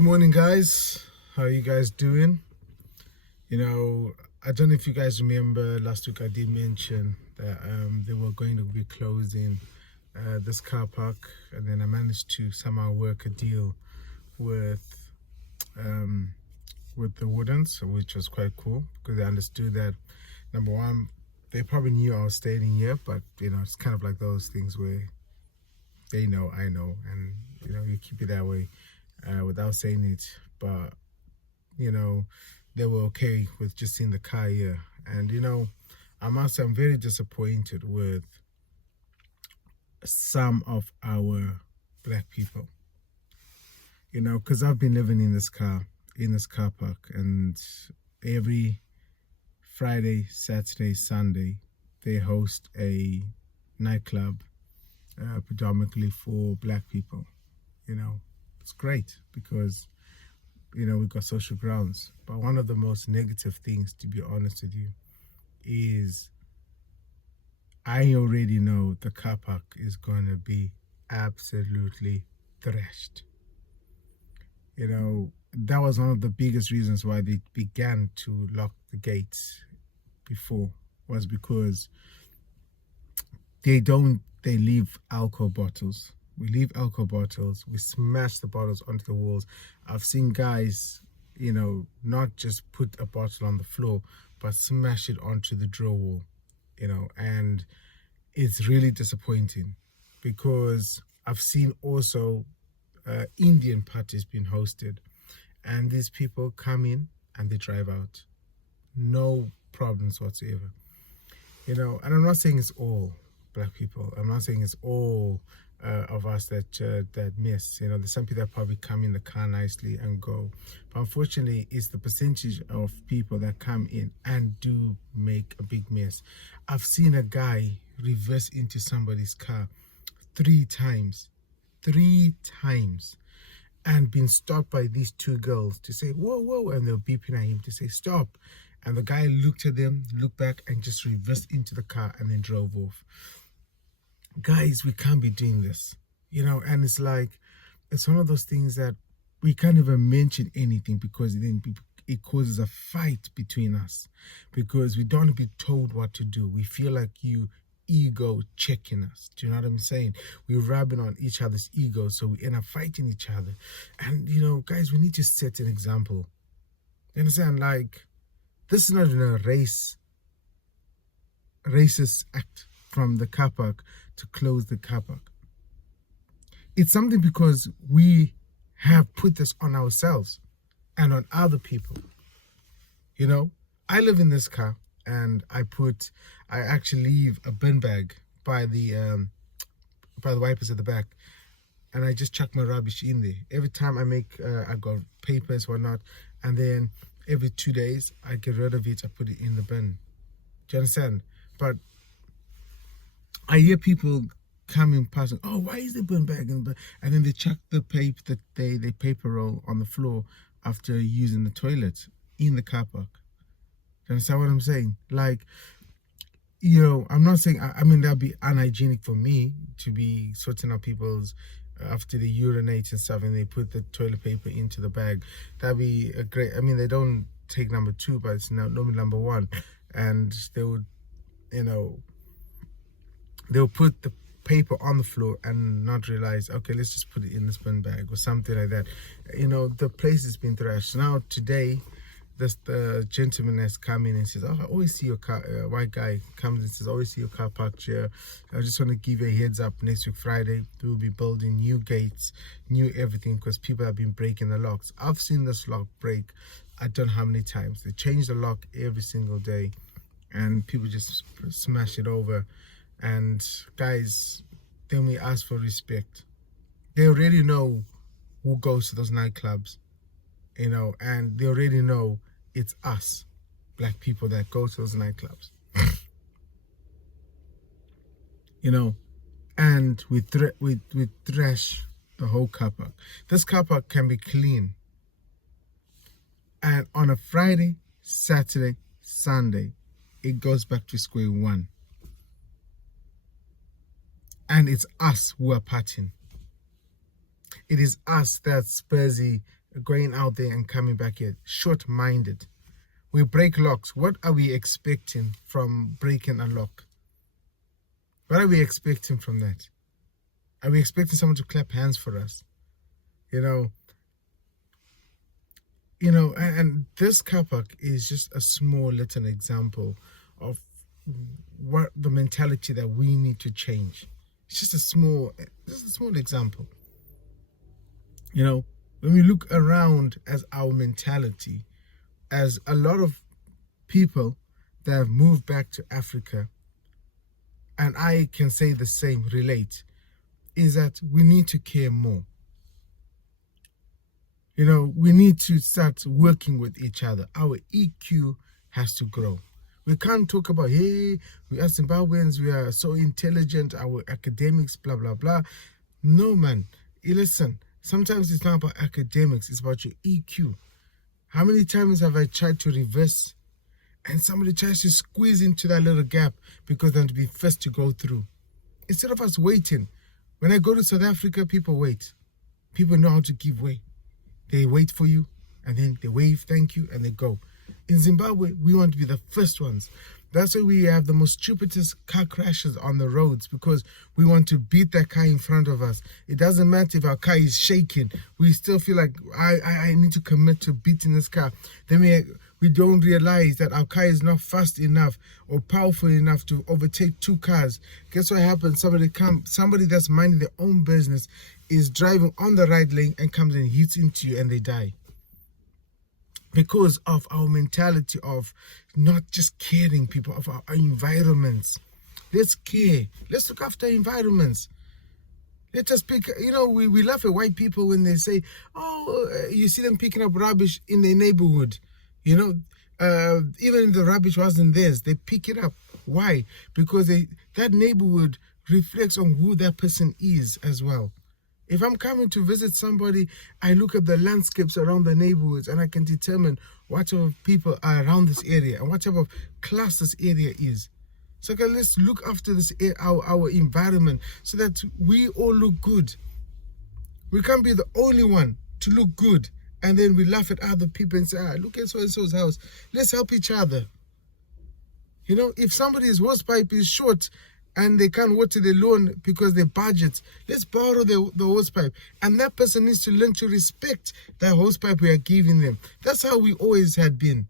Good morning, guys. How are you guys doing? I don't know if you guys remember last week I did mention that they were going to be closing this car park, and then I managed to somehow work a deal with um, the Woodens, which was quite cool because they understood that number one, they probably knew I was staying in here, but it's kind of like those things where they know, I know, and you keep it that way without saying it. But they were okay with just seeing the car here. And I must say I'm very disappointed with some of our black people. Because I've been living in this car park, and every Friday, Saturday, Sunday, they host a nightclub predominantly for black people. It's great because we've got social grounds. But one of the most negative things, to be honest with you, is I already know the car park is going to be absolutely thrashed. That was one of the biggest reasons why they began to lock the gates before, was because they leave alcohol bottles. We leave alcohol bottles, we smash the bottles onto the walls. I've seen guys, not just put a bottle on the floor, but smash it onto the drill wall, and it's really disappointing because I've seen also Indian parties being hosted, and these people come in and they drive out. No problems whatsoever. And I'm not saying it's all black people. I'm not saying it's all of us that miss. There's some people that probably come in the car nicely and go, but unfortunately it's the percentage of people that come in and do make a big mess. I've seen a guy reverse into somebody's car three times, and been stopped by these two girls to say whoa, and they were beeping at him to say stop, and the guy looked at them, looked back, and just reversed into the car and then drove off. Guys, we can't be doing this, and it's like, it's one of those things that we can't even mention anything because then it causes a fight between us because we don't want to be told what to do. We feel like ego checking us. Do you know what I'm saying? We're rubbing on each other's ego, so we end up fighting each other. And guys, we need to set an example. You understand? Like, this is not even a racist act from the car park to close the car park. It's something because we have put this on ourselves and on other people. I live in this car, and I actually leave a bin bag by the wipers at the back, and I just chuck my rubbish in there. Every time I got papers, whatnot, and then every 2 days I get rid of it, I put it in the bin. Do you understand? But I hear people coming passing, oh, why is the bin bag in the bin? And then they chuck the paper roll on the floor after using the toilet in the car park. Do you understand what I'm saying? Like, I'm not saying, I mean, that'd be unhygienic for me to be sorting out people's, after they urinate and stuff, and they put the toilet paper into the bag. That'd be a great, I mean, they don't take number two, but it's normally number one. And they would, they'll put the paper on the floor and not realize, okay, let's just put it in this bin bag or something like that. The place has been thrashed. Now today, the gentleman has come in and says, oh, I always see your car, white guy comes and says, I always see your car parked here. I just want to give you a heads up, next week Friday, we'll be building new gates, new everything, because people have been breaking the locks. I've seen this lock break, I don't know how many times. They change the lock every single day, and people just smash it over. And guys, then we ask for respect. They already know who goes to those nightclubs, and they already know it's us, black people, that go to those nightclubs. And we trash the whole car park. This car park can be clean, and on a Friday, Saturday, Sunday, it goes back to square one. And it's us who are partying. It is us that Spursy going out there and coming back here. Short-minded. We break locks. What are we expecting from breaking a lock? What are we expecting from that? Are we expecting someone to clap hands for us? And this car park is just a small little example of what the mentality that we need to change. It's just a small example. When we look around as our mentality, as a lot of people that have moved back to Africa, and I can say the same, relate, is that we need to care more. We need to start working with each other. Our EQ has to grow. We can't talk about, hey, we are Zimbabweans, we are so intelligent, our academics, blah, blah, blah. No, man. Listen, sometimes it's not about academics, it's about your EQ. How many times have I tried to reverse and somebody tries to squeeze into that little gap because they're to be first to go through? Instead of us waiting. When I go to South Africa, people wait. People know how to give way. They wait for you, and then they wave, thank you, and they go. In Zimbabwe, we want to be the first ones. That's why we have the most stupidest car crashes on the roads, because we want to beat that car in front of us. It doesn't matter if our car is shaking. We still feel like, I need to commit to beating this car. Then we don't realize that our car is not fast enough or powerful enough to overtake two cars. Guess what happens? Somebody that's minding their own business is driving on the right lane and comes and hits into you and they die. Because of our mentality of not just caring people, of our environments. Let's care. Let's look after environments. Let us pick, we laugh at white people when they say, you see them picking up rubbish in their neighborhood. Even if the rubbish wasn't theirs, they pick it up. Why? Because that neighborhood reflects on who that person is as well. If I'm coming to visit somebody, I look at the landscapes around the neighborhoods and I can determine what type of people are around this area and what type of class this area is. So let's look after this our environment so that we all look good. We can't be the only one to look good and then we laugh at other people and say, look at so-and-so's house. Let's help each other. If somebody's hosepipe is short and they can't water their lawn because their budget, let's borrow the hosepipe. And that person needs to learn to respect that hosepipe we are giving them. That's how we always had been.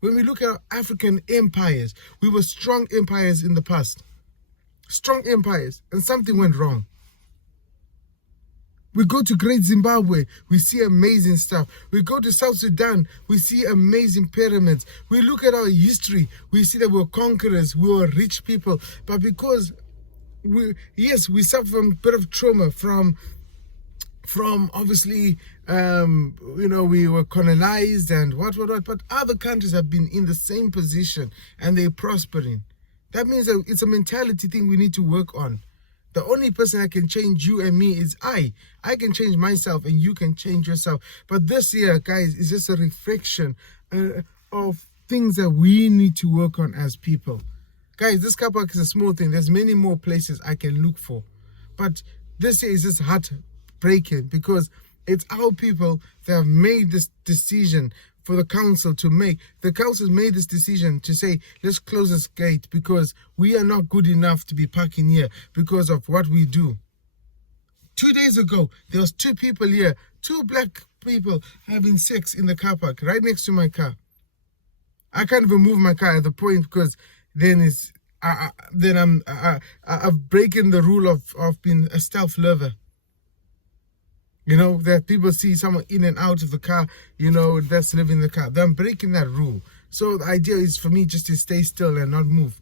When we look at African empires, we were strong empires in the past. Strong empires, and something went wrong. We go to Great Zimbabwe, we see amazing stuff. We go to South Sudan, we see amazing pyramids. We look at our history, we see that we were conquerors, we were rich people. But because we suffer from a bit of trauma from obviously, we were colonized and what, but other countries have been in the same position and they're prospering. That means that it's a mentality thing we need to work on. The only person that can change you and me is I. I can change myself and you can change yourself. But this year, guys, is just a reflection of things that we need to work on as people. Guys, this car park is a small thing. There's many more places I can look for. But this year is just heartbreaking because it's our people that have made this decision for the council to make. The council made this decision to say, let's close this gate because we are not good enough to be parking here because of what we do. 2 days ago, there was 2 people here, 2 black people having sex in the car park right next to my car. I can't even move my car at the point because then I've broken the rule of being a stealth lover. That people see someone in and out of the car, that's living in the car. Then I'm breaking that rule. So the idea is for me just to stay still and not move.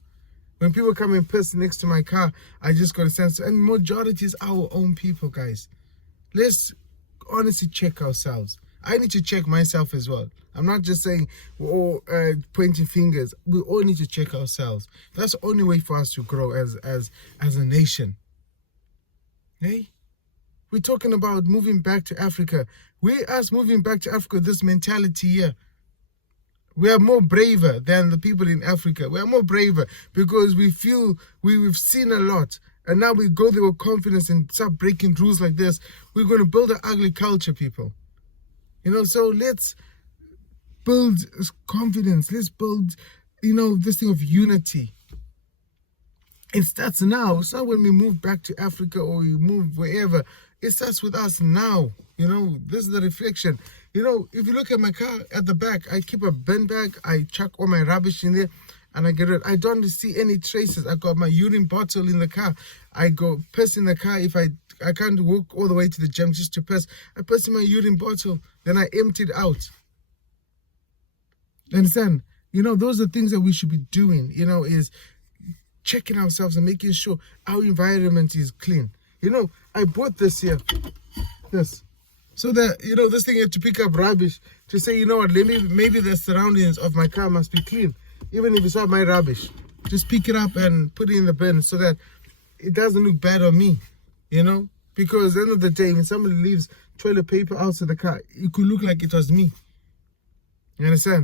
When people come and piss next to my car, I just got a sense. And majority is our own people, guys. Let's honestly check ourselves. I need to check myself as well. I'm not just saying we're all pointing fingers. We all need to check ourselves. That's the only way for us to grow as a nation. Hey? We're talking about moving back to Africa. Us moving back to Africa, this mentality here. We are more braver than the people in Africa. We are more braver because we feel we've seen a lot. And now we go there with confidence and start breaking rules like this. We're going to build an ugly culture, people. You know, so let's build confidence. Let's build, this thing of unity. It starts now. It's not when we move back to Africa or we move wherever. It starts with us now. This is the reflection. If you look at my car at the back, I keep a bin bag. I chuck all my rubbish in there and I get rid. I don't see any traces. I got my urine bottle in the car. I go piss in the car. If I can't walk all the way to the gym just to piss, I piss in my urine bottle. Then I empty it out. Understand? Those are things that we should be doing, is checking ourselves and making sure our environment is clean. I bought this here, so that, this thing had to pick up rubbish to say, maybe the surroundings of my car must be clean, even if it's not my rubbish. Just pick it up and put it in the bin so that it doesn't look bad on me, because at the end of the day, when somebody leaves toilet paper out of the car, it could look like it was me. You understand?